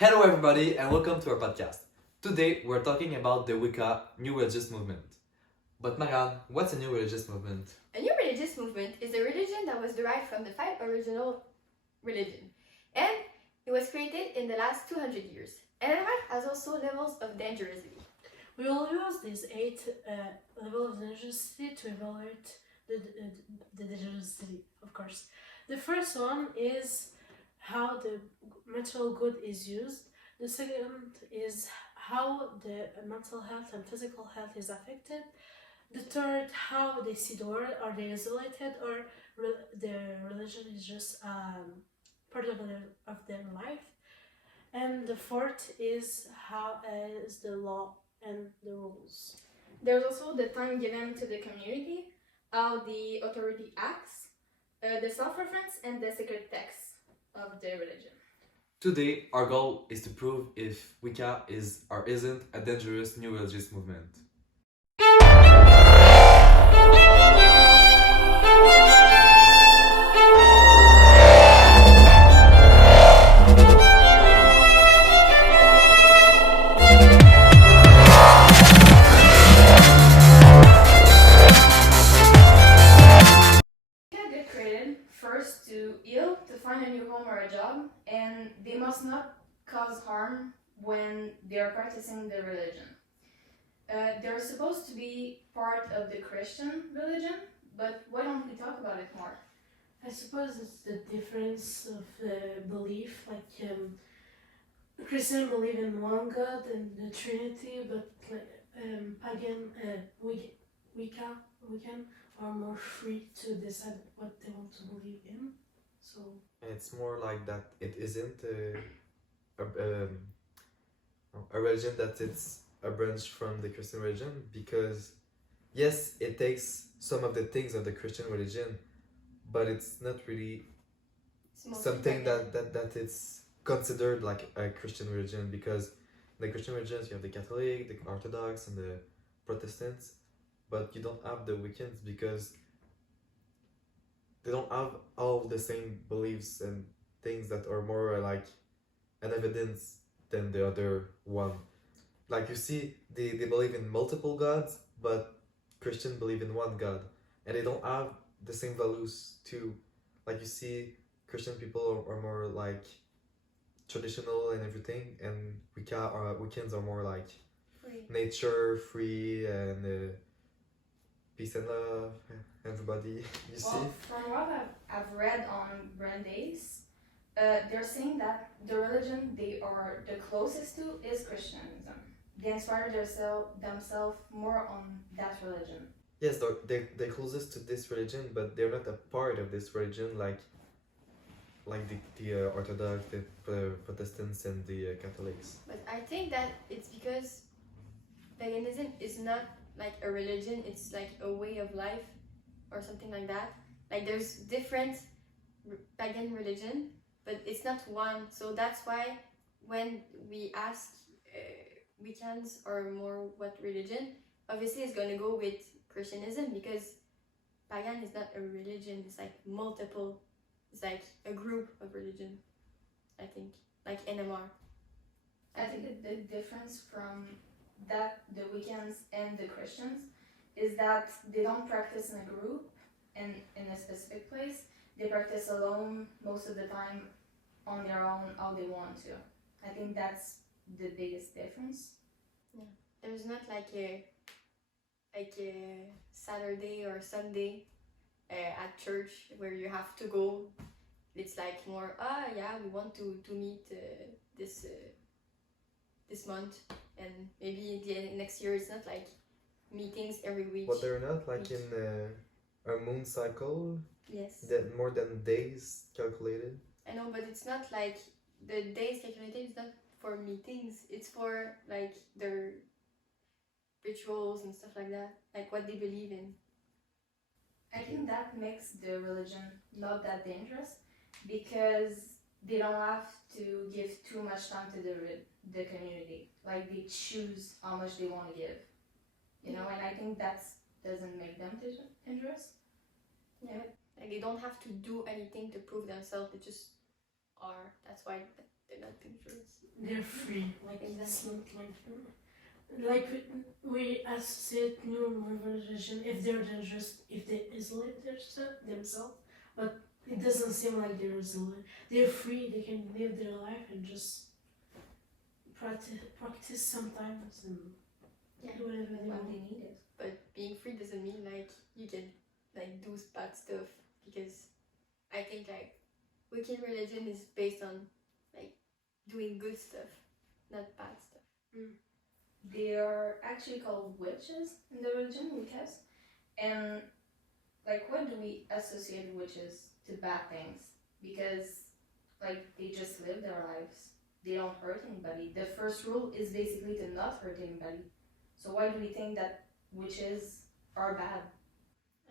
Hello everybody and welcome to our podcast. Today we're talking about the Wicca New Religious Movement. But Marianne, what's a New Religious Movement? A new religious movement is a religion that was derived from the 5 original religions, and it was created in the last 200 years. And it has also levels of dangerousity. We will use these 8 levels of dangerosity to evaluate the dangerosity, of course. The first one is how the material good is used. The second is how the mental health and physical health is affected. The third, how they see the world. Are they isolated, or the religion is just part of their life? And the fourth is how is the law and the rules. There's also the time given to the community, how the authority acts, the self-reference, and the sacred texts of the religion. Today our goal is to prove if Wicca is or isn't a dangerous new religious movement. First to heal, to find a new home or a job, and they must not cause harm when they are practicing their religion. They're supposed to be part of the Christian religion, but why don't we talk about it more? I suppose it's the difference of belief, like Christian believe in one God and the Trinity, but pagan, Wiccan are more free to decide what they want to believe in. So It's more like that it isn't a religion that it's a branch from the Christian religion, because yes, it takes some of the things of the Christian religion, but it's not really something that it's considered like a Christian religion, because in the Christian religions you have the Catholic, the Orthodox, and the Protestants, but you don't have the Wiccans because they don't have all the same beliefs and things that are more like an evidence than the other one. Like you see, they believe in multiple gods, but Christians believe in one God, and they don't have the same values too. Like you see, Christian people are more like traditional and everything, and Wiccans are more like free. Nature, free, and peace and love, everybody. You see? Well, from what I've read on Brandeis, they're saying that the religion they are the closest to is Christianism. They inspire themselves more on that religion. Yes, they're closest to this religion, but they're not a part of this religion like the Orthodox, the Protestants, and the Catholics. But I think that it's because paganism is not like a religion, it's like a way of life or something like that. Like there's different pagan religion, but it's not one. So that's why when we ask Wiccans or more what religion, obviously it's going to go with Christianism, because pagan is not a religion, it's like multiple, it's like a group of religion, I think, like NMR. I think the difference from that the Wiccans and the Christians is that they don't practice in a group and in a specific place. They practice alone most of the time, on their own, how they want to. I think that's the biggest difference. Yeah, there's not like a Saturday or Sunday at church where you have to go. It's like more, yeah, we want to meet this month, and maybe the next year. It's not like meetings every week. But they're not like in a moon cycle? Yes. That more than days calculated? I know, but it's not like the days calculated is not for meetings. It's for like their rituals and stuff like that, like what they believe in. I think that makes the religion not that dangerous, because they don't have to give too much time to the community. Like they choose how much they want to give, you know, and I think that doesn't make them dangerous. Yeah, like they don't have to do anything to prove themselves. They just are. That's why they're not dangerous. They're free. Like Exactly. it's not like we associate new religion if they're dangerous, if they isolate themselves, but it doesn't seem like they're isolated. They're free. They can live their life and just practice sometimes and Yeah. do whatever they When want. they need it. But being free doesn't mean like you can like do bad stuff, because I think like Wiccan religion is based on like doing good stuff, not bad stuff. They are actually called witches in the religion, Wiccas. And like, what do we associate witches to bad things? Because like they just live their lives. They don't hurt anybody. The first rule is basically to not hurt anybody. So why do we think that witches are bad?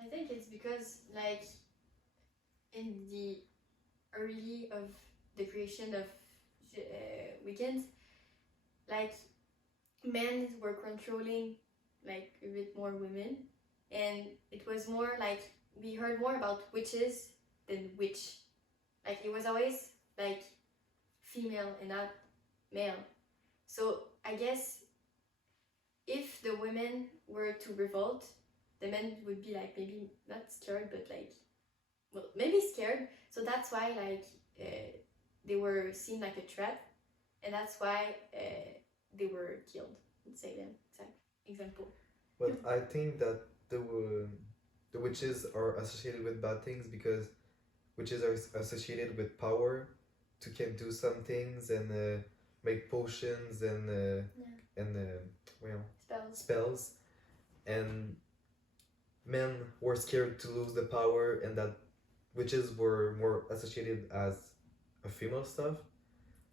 I think it's because like in the early of the creation of Wiccans, like men were controlling like a bit more women, and it was more like we heard more about witches than witch. Like it was always like female and not male. So I guess if the women were to revolt, the men would be like maybe not scared, but like, well, maybe scared. So that's why like they were seen like a threat, and that's why they were killed. Let's say them. Example. But I think that the witches are associated with bad things because witches are associated with power to can do some things and make potions and well, spells, and men were scared to lose the power, and that witches were more associated as a female stuff.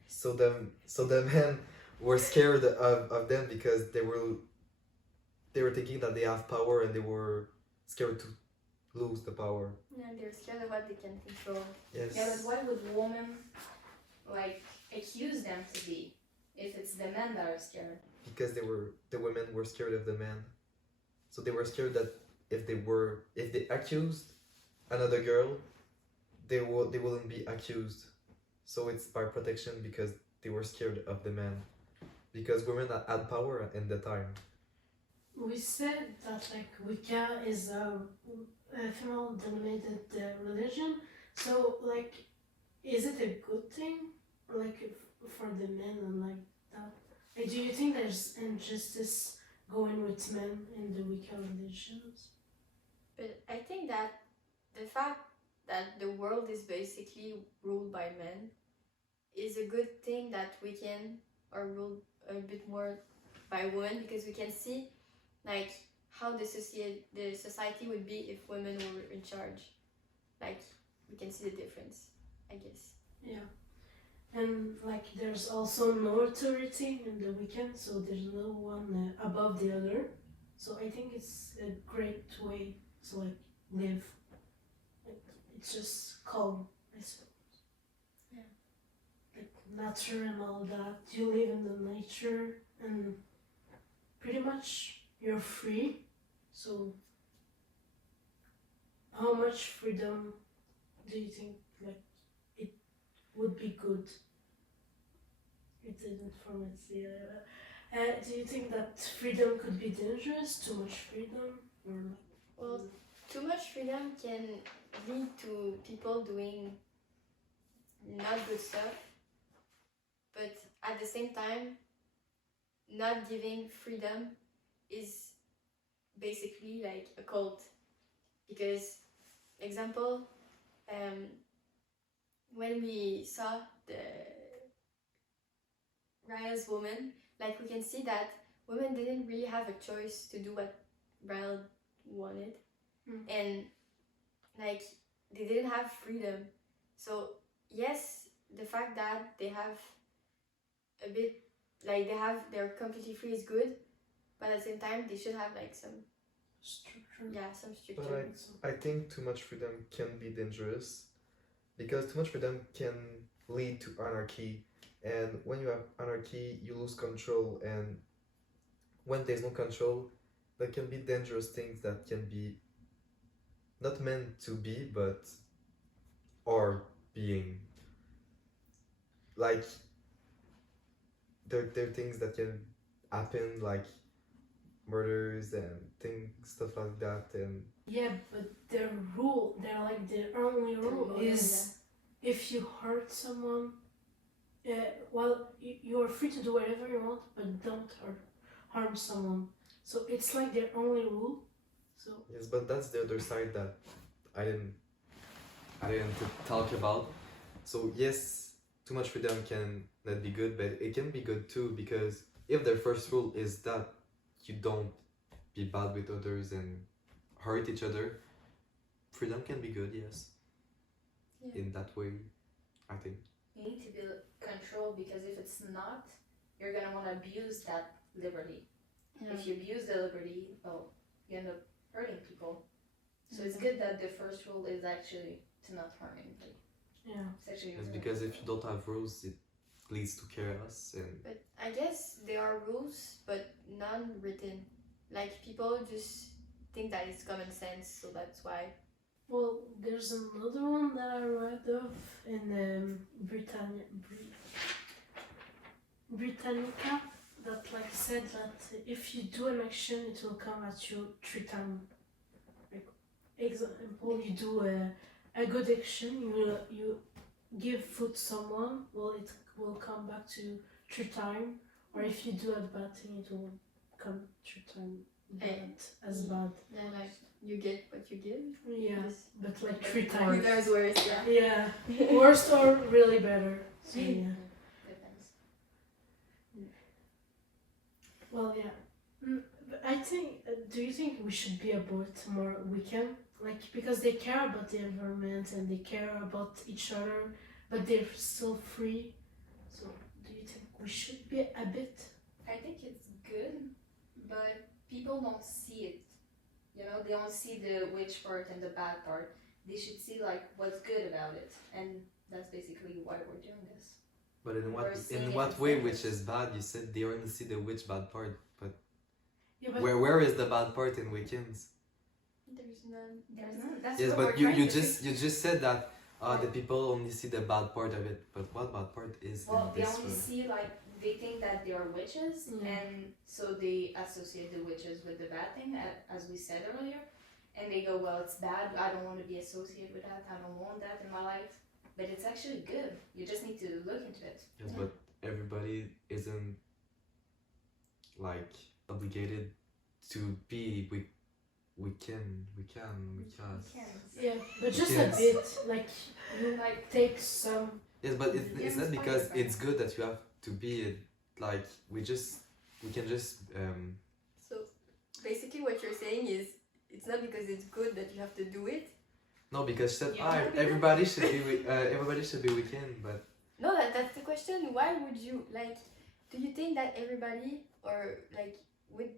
So the men were scared of them because they were thinking that they have power and they were scared to lose the power. Yeah, they're scared of what they can control. Yes. Yeah, but why would women like accuse them to be if it's the men that are scared? Because the women were scared of the men. So they were scared that if they accused another girl, they wouldn't be accused. So it's by protection because they were scared of the men. Because women had power in the time. We said that like Wicca is a female-dominated religion. So like, is it a good thing, like for the men and like that? Like, do you think there's injustice going with men in the Wicca religions? But I think that the fact that the world is basically ruled by men is a good thing that Wiccan are ruled a bit more by women, because we can see like how the society would be if women were in charge. Like we can see the difference, I guess. Yeah. And like there's also no authority in the Wiccan, so there's no one above the other. So I think it's a great way to like live. Like, it's just calm, I suppose. Yeah. Like nature and all that. You live in the nature and pretty much you're free. So how much freedom do you think like it would be good? It didn't for me. Do you think that freedom could be dangerous? Too much freedom? Or Well, too much freedom can lead to people doing not good stuff, but at the same time, not giving freedom is basically like a cult. Because, example, when we saw the Rael's woman, like we can see that women didn't really have a choice to do what Rael wanted. And like they didn't have freedom. So yes, the fact that they have a bit like they're completely free is good, but at the same time they should have like some structure? Yeah, some structure. But I think too much freedom can be dangerous because too much freedom can lead to anarchy, and when you have anarchy you lose control, and when there's no control there can be dangerous things that can be not meant to be but are being, like there are things that can happen, like murders and things, stuff like that, and Yeah, but their only rule is if you hurt someone, well, you are free to do whatever you want, but don't harm someone. So it's like their only rule. So yes, but that's the other side that I didn't talk about. So yes, too much freedom can not be good, but it can be good too, because if their first rule is that you don't be bad with others and hurt each other, freedom can be good, yes. Yeah. In that way, I think. You need to be controlled, because if it's not, you're gonna want to abuse that liberty. Yeah. If you abuse the liberty, well, you end up hurting people. So it's good that the first rule is actually to not harm anybody. yeah. It's actually It's really because if you important. don't have rules, it leads to chaos and But I guess there are rules, but non-written. Like people just think that it's common sense, so that's why. Well, there's another one that I read of in Britannica that like said that if you do an action, it will come at you 3 times. Like example, you do a good action, you give food to someone, well, it will come back to you 3 times. Or if you do a bad thing, it will come 3 times as bad. And like you get what you give. Yeah, Yes. but like 3 Three times. times worse, yeah. Yeah, worst or really better. So yeah. Depends. Well, yeah. But I think. Do you think we should be a bit more weekend? Like because they care about the environment and they care about each other, but they're still free. So do you think we should be a bit? I think it's good, but people don't see it. You know, they don't see the witch part and the bad part. They should see like what's good about it, and that's basically why we're doing this. but in We're seeing in it what as way different. which is bad? You said they only see the witch bad part, but Yeah, but where is the bad part in weekends? There's none. There's none. That's Yes, what but we're you trying to fix. just said that the people only see the bad part of it, but what bad part is Well, in they this only one? see like they think that they are witches, Yeah. and so they associate the witches with the bad thing, as we said earlier, and they go, well, it's bad. I don't want to be associated with that. I don't want that in my life. But it's actually good. You just need to look into it. Yes, but everybody isn't like obligated to be we can. yeah, but just Yes. a bit. Like you Like take some. Yes, but it's Yeah, not it's because fine. it's good that you have to be it. Like we can just So basically what you're saying is it's not because it's good that you have to do it. no, because she said You have to be everybody should be everybody should be weekend, but No, that's the question. Why would you like? Do you think that everybody or like would?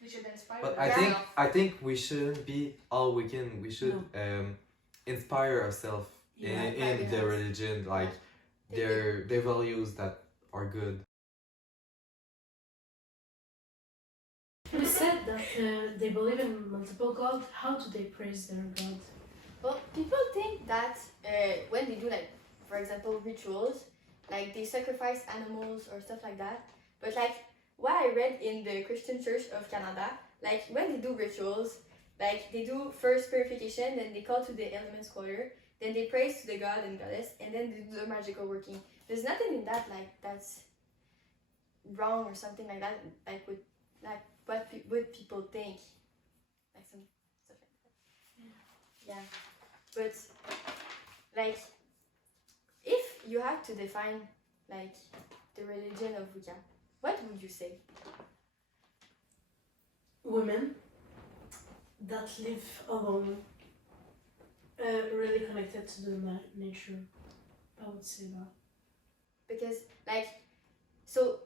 we should inspire. but them. I think we shouldn't be all weekend. We should inspire ourselves Yeah. in the religion, like their values that are good. You said that they believe in multiple gods. How do they praise their god? Well, people think that when they do like, for example, rituals, like they sacrifice animals or stuff like that. But like what I read in the Christian Church of Canada, like when they do rituals, like they do first purification, then they call to the elements quarter, then they praise to the god and goddess, and then they do the magical working. There's nothing in that like that's wrong or something like that, like with like what people think, like some stuff like that. Yeah. But like if you have to define like the religion of Wicca, what would you say? Women that live alone, really connected to the nature. I would say that. Because like so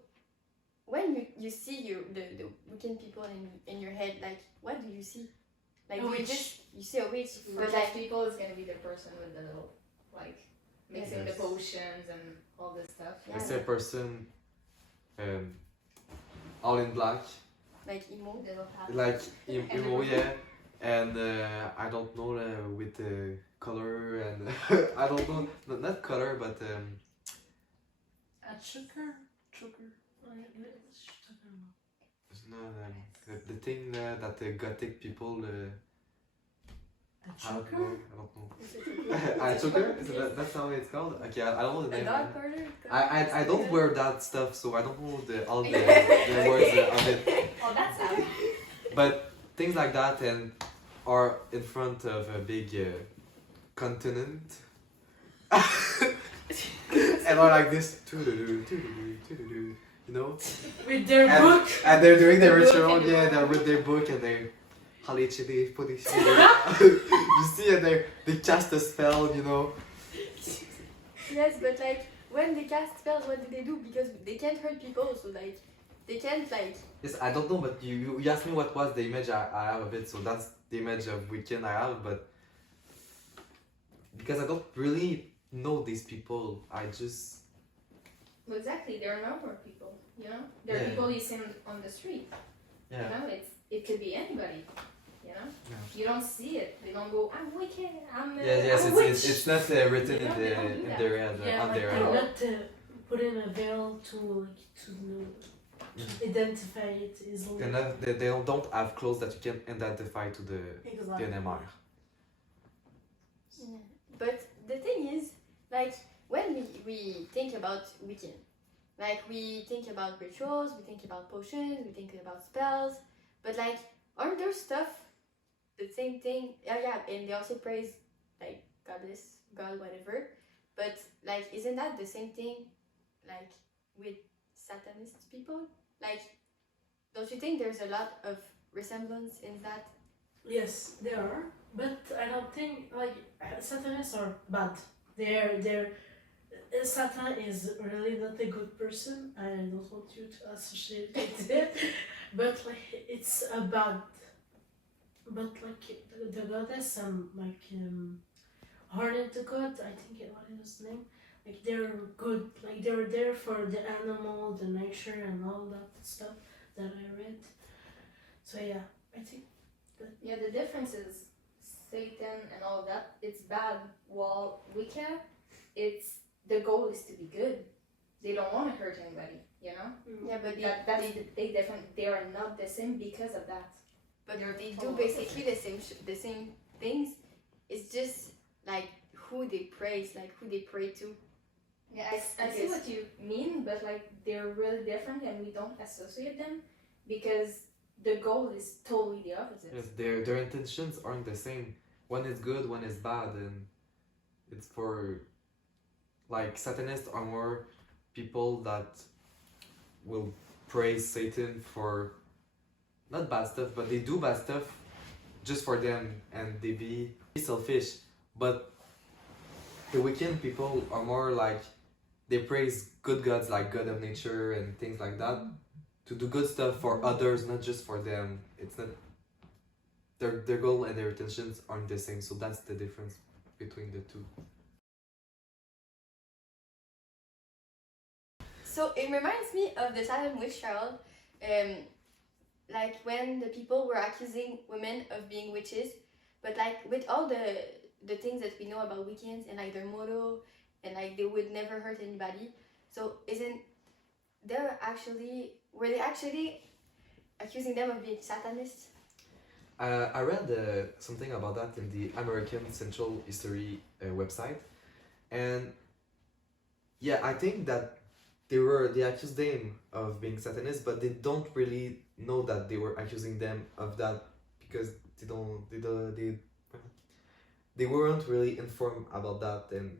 when you see the Wiccan people in your head, like what do you see? Like A do you witch. just you see a witch, For but most like people, it's gonna be the person with the little, like, mixing the Yes. potions and all this stuff. Yeah. It's a person all in black, like emo. The little hat. like And emo, the- yeah, and I don't know with the color and I don't know, not color, but A choker? No, the thing that the gothic people A I don't choker? know. I don't know. It's a choker. A choker? Is that's how it's called? Okay, I don't know the A name. dog quarter? I don't wear that stuff, so I don't know all the words of it. Oh, that's sad. But things like that and are in front of a big continent. And are like this, you know? With their And, book. and they're doing their The book ritual, and the yeah, book. they're with their book and they're you see, and they cast a spell, you know. Yes, but like when they cast spells, what do they do? Because they can't hurt people, so like they can't like. Yes, I don't know, but you asked me what was the image I have of it, so that's the image of Wiccan I have, but because I don't really know these people, I just Well, exactly, they're normal people, you know? They're Yeah. people you see on the street. You know, it could be anybody. You know, Yeah. you don't see it. They don't go, I'm wicked. Yes, I'm a witch. it's not written You know, in they don't do that. their head, Yeah, on like their they're head. not put in a veil to know, to identify it easily. They don't have clothes that you can identify to the Exactly. NMR. Yeah. But the thing is, like when we think about Wiccan, like we think about rituals, we think about potions, we think about spells, but like aren't there stuff the same thing? Yeah, and they also praise like goddess, god, whatever. But like, isn't that the same thing? Like with Satanist people, like don't you think there's a lot of resemblance in that? Yes, they are, but I don't think like Satanists are bad. They're Satan is really not a good person. I don't want you to associate with it, but like it's a bad. But like the goddess and like Harnett the god, I think what is his name? Like they're good. Like they're there for the animal, the nature, and all that stuff that I read. So yeah, I think. Yeah, the difference is Satan and all that, it's bad. While Wicca, it's the goal is to be good. They don't want to hurt anybody, you know? Yeah, but That's they different. They are not the same because of that. But They're they do total basically the same things. It's just like who they praise, like who they pray to. Yeah, I see what you mean, but like they're really different and we don't associate them because the goal is totally the opposite. Yes, their intentions aren't the same. One is good, one is bad, and it's for like Satanists are more people that will praise Satan for not bad stuff, but they do bad stuff just for them and they be selfish. But the Wiccan people are more like they praise good gods like God of nature and things like that to do good stuff for others, not just for them. It's not their goal and their intentions aren't the same, so that's the difference between the two. So it reminds me of the Salem witch trial, like when the people were accusing women of being witches, but like with all the things that we know about Wiccans and like their motto and like they would never hurt anybody. So were they actually accusing them of being Satanists? I read something about that in the American Central History website, and yeah, I think that they accused them of being Satanists, but they don't really know that they were accusing them of that because they weren't really informed about that and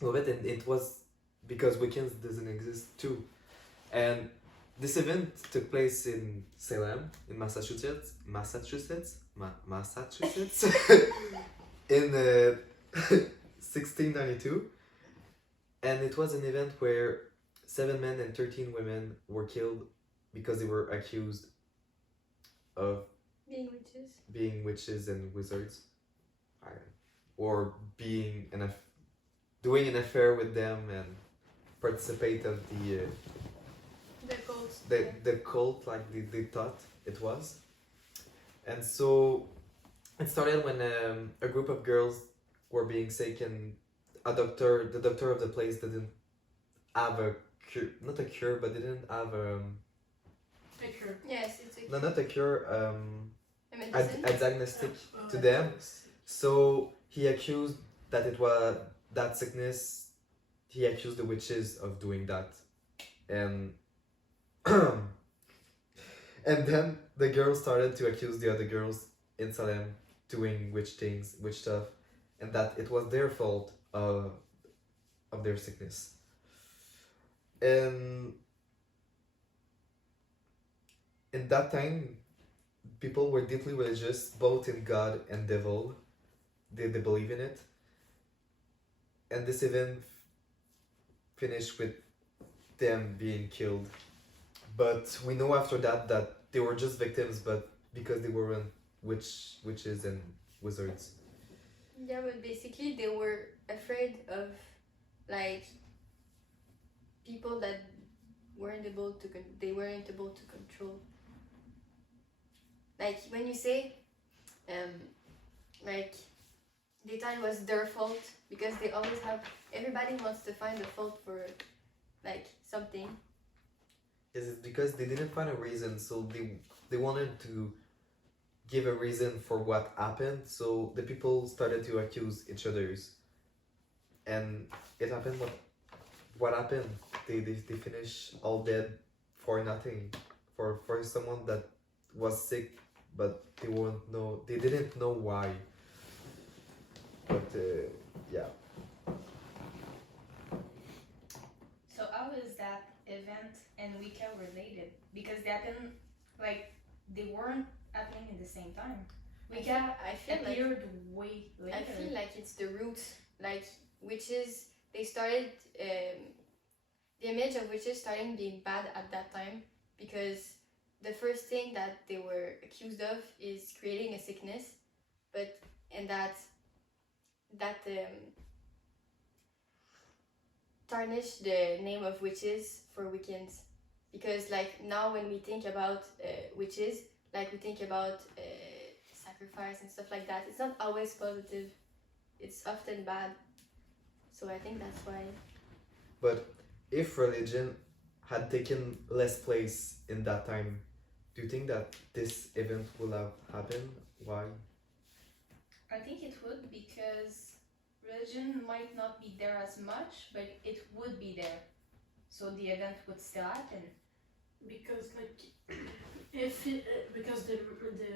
it was because Wiccans doesn't exist too, and this event took place in Salem, in Massachusetts, in 1692, and it was an event where 7 men and 13 women were killed because they were accused of Being witches. being witches and wizards, or being doing an affair with them and participate of the cult. the cult like they thought it was. And so it started when a group of girls were being sick and the doctor of the place didn't have a cure, not a cure, but they didn't have A cure. Yes, it's a, no, not a cure, a medicine. a diagnostic Oh, to them. So he accused that it was that sickness. He accused the witches of doing that, and and then the girls started to accuse the other girls in Salem doing witch things, witch stuff, and that it was their fault of their sickness. And in that time, people were deeply religious, both in God and devil. They believe in it. And this event finished with them being killed. But we know after that they were just victims, but because they weren't witches and wizards. Yeah, but basically they were afraid of like people that weren't able to they weren't able to control. Like when you say, like they thought it was their fault because they always have everybody wants to find a fault for like something. Is it because they didn't find a reason, so they wanted to give a reason for what happened, so the people started to accuse each others. And it happened what happened? They finished all dead for nothing. For someone that was sick but they didn't know why. But yeah. So how is that event and Wicca related? Because they happened, like, they weren't happening at the same time. Wicca I feel like appeared way later. I feel like it's the root, like witches. They started the image of witches starting being bad at that time because the first thing that they were accused of is creating a sickness, and that tarnished the name of witches for Wiccans, because like now when we think about witches, like we think about sacrifice and stuff like that. It's not always positive. It's often bad. So I think that's why. But if religion had taken less place in that time, do you think that this event would have happened? Why? I think it would, because religion might not be there as much, but it would be there. So the event would still happen. Because like if it, because the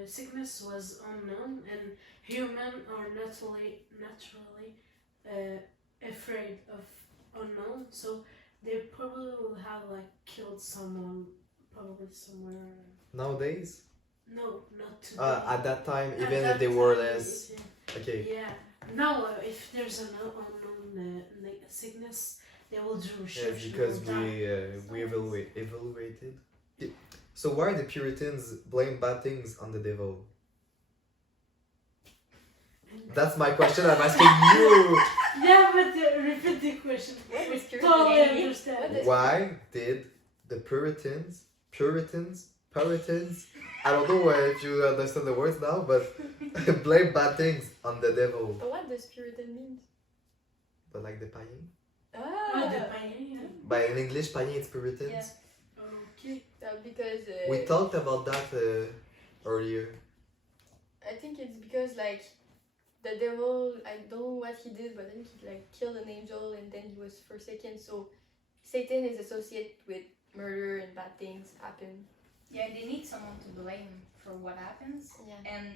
sickness was unknown and human are naturally afraid of unknown, so they probably will have like killed someone probably somewhere. Nowadays? No, not today. At that time, At even if that they were time, less. Okay. Yeah. Now, if there's an unknown sickness, they will do research. Yes, because they will die. we evaluated. Yeah. So why the Puritans blame bad things on the devil? That's my question. I'm asking you. Yeah, but repeat the question. What We is totally Puritan? understand. Why did the Puritans, I don't know if you understand the words now, but blame bad things on the devil. But what does Puritan mean? But like the païen? Oh, the païen, yeah. By in English, païen is Puritans. Yeah. Okay. Because We talked about that earlier. I think it's because like the devil, I don't know what he did, but then he like killed an angel and then he was forsaken. So Satan is associated with murder and bad things happen. Yeah, they need someone to blame for what happens. Yeah. And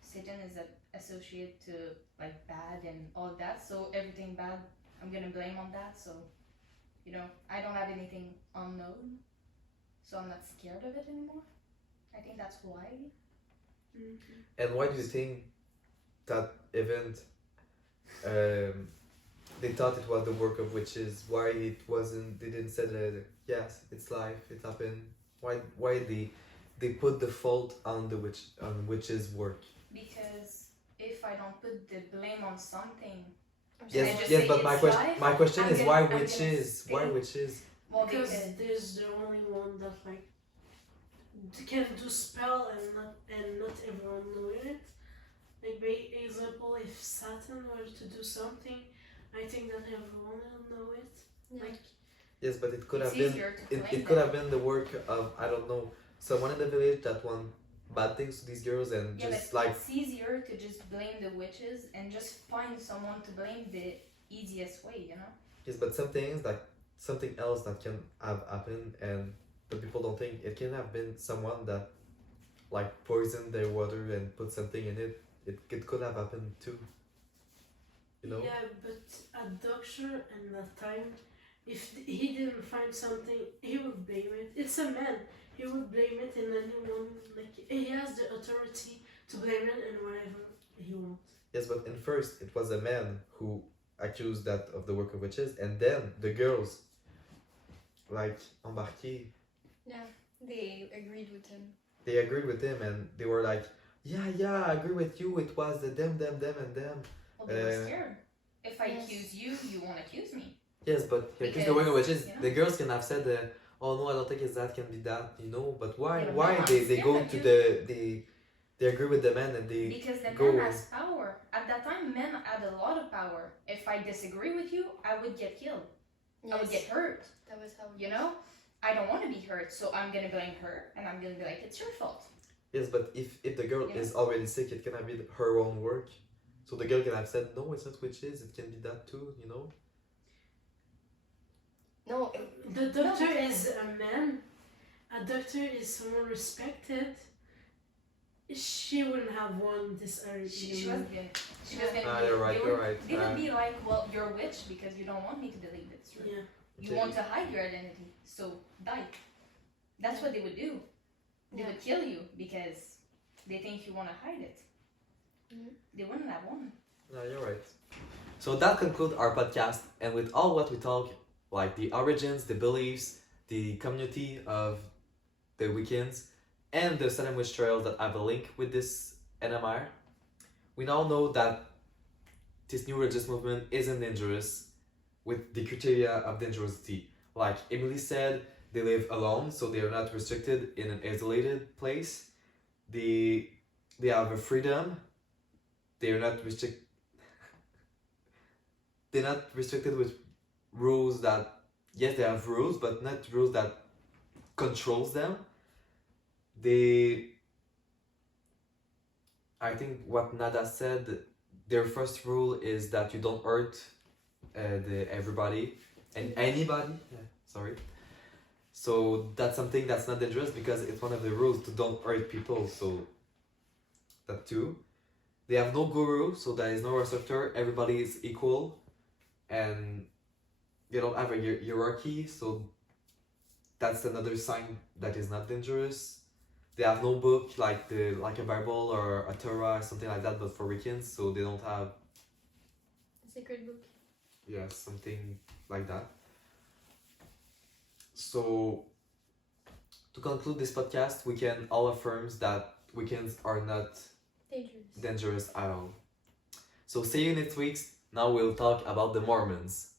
Satan is associated to like bad and all that. So everything bad, I'm gonna blame on that. So, you know, I don't have anything unknown. So I'm not scared of it anymore. I think that's why. Mm-hmm. And why do you think that event, they thought it was the work of witches? Why it wasn't? They didn't say that. Yes, it's life. It happened. Why they put the fault on the witches' work? Because if I don't put the blame on something, Yes, just yes, say but it's my life, question I'm is gonna- why I'm gonna witches? Why stay. witches? well, Because because there's the only one that like can do spell and not everyone know it. Like by example, if Satan were to do something, I think that everyone will know it. Yeah. Like Yes, but it could It's have been easier to claim it could them. have been the work of, I don't know, someone in the village that want bad things to these girls and Yeah, just but like it's easier to just blame the witches and just find someone to blame the easiest way, you know? yes, but some things like something else that can have happened and but people don't think it can have been someone that like poisoned their water and put something in it. It could have happened too. You know? Yeah, but a doctor in that time, if he didn't find something, he would blame it. It's a man. He would blame it in anyone. Like he has the authority to blame it in whatever he wants. Yes, but in first it was a man who accused that of the work of witches, and then the girls like embarqué, Yeah, they agreed with him. they agreed with him and they were like, yeah, I agree with you. It was the them, and them. Well, they were Uh, scared. If I Yes. accuse you, you won't accuse me. Yes, but he accused the Because, work of witches. you know? The girls can have said, oh no, I don't think it's that. Can be that, you know. But why? Yeah, but Why men they are go scared, to dude. they agree with the man and they Because the go. man has power. At that time, men had a lot of power. If I disagree with you, I would get killed. I would get hurt. That was how. You know? I don't want to be hurt, so I'm gonna blame her, and I'm gonna be like, it's your fault. Yes, but if the girl Yeah. is already sick, it can have been her own work. So the girl can have said, no, it's not witches. It can be that too, you know. No, The doctor No. is a man. A doctor is someone respected. She wouldn't have won this argument. She was gonna. She was gonna. Ah, be, you're right. They You're would, right. they would be like, well, you're a witch because you don't want me to believe it's true. Yeah. You Okay. want to hide your identity, so die. That's what they would do. They Yeah. would kill you because they think you want to hide it. Mhm. They wouldn't have won. No, you're right. So that concludes our podcast, and with all what we talk, like the origins, the beliefs, the community of the weekends, and the Salem Witch Trails that have a link with this NMR, we now know that this new religious movement isn't dangerous with the criteria of dangerosity. Like Emily said, they live alone, so they are not restricted in an isolated place. They have a freedom. They are not restricted. They're not restricted with rules that, yes, they have rules, but not rules that controls them. I think what Nada said, their first rule is that you don't hurt everybody and anybody. Sorry. So that's something that's not dangerous because it's one of the rules to don't hurt people. So that too. They have no guru, so there is no instructor. Everybody is equal, and they don't have a hierarchy. So that's another sign that is not dangerous. They have no book like a Bible or a Torah or something like that, but for weekends, so they don't have a sacred book. something like that. So to conclude this podcast, we can all affirm that weekends are not Dangerous. dangerous at all. So see you next week. Now we'll talk about the Mormons.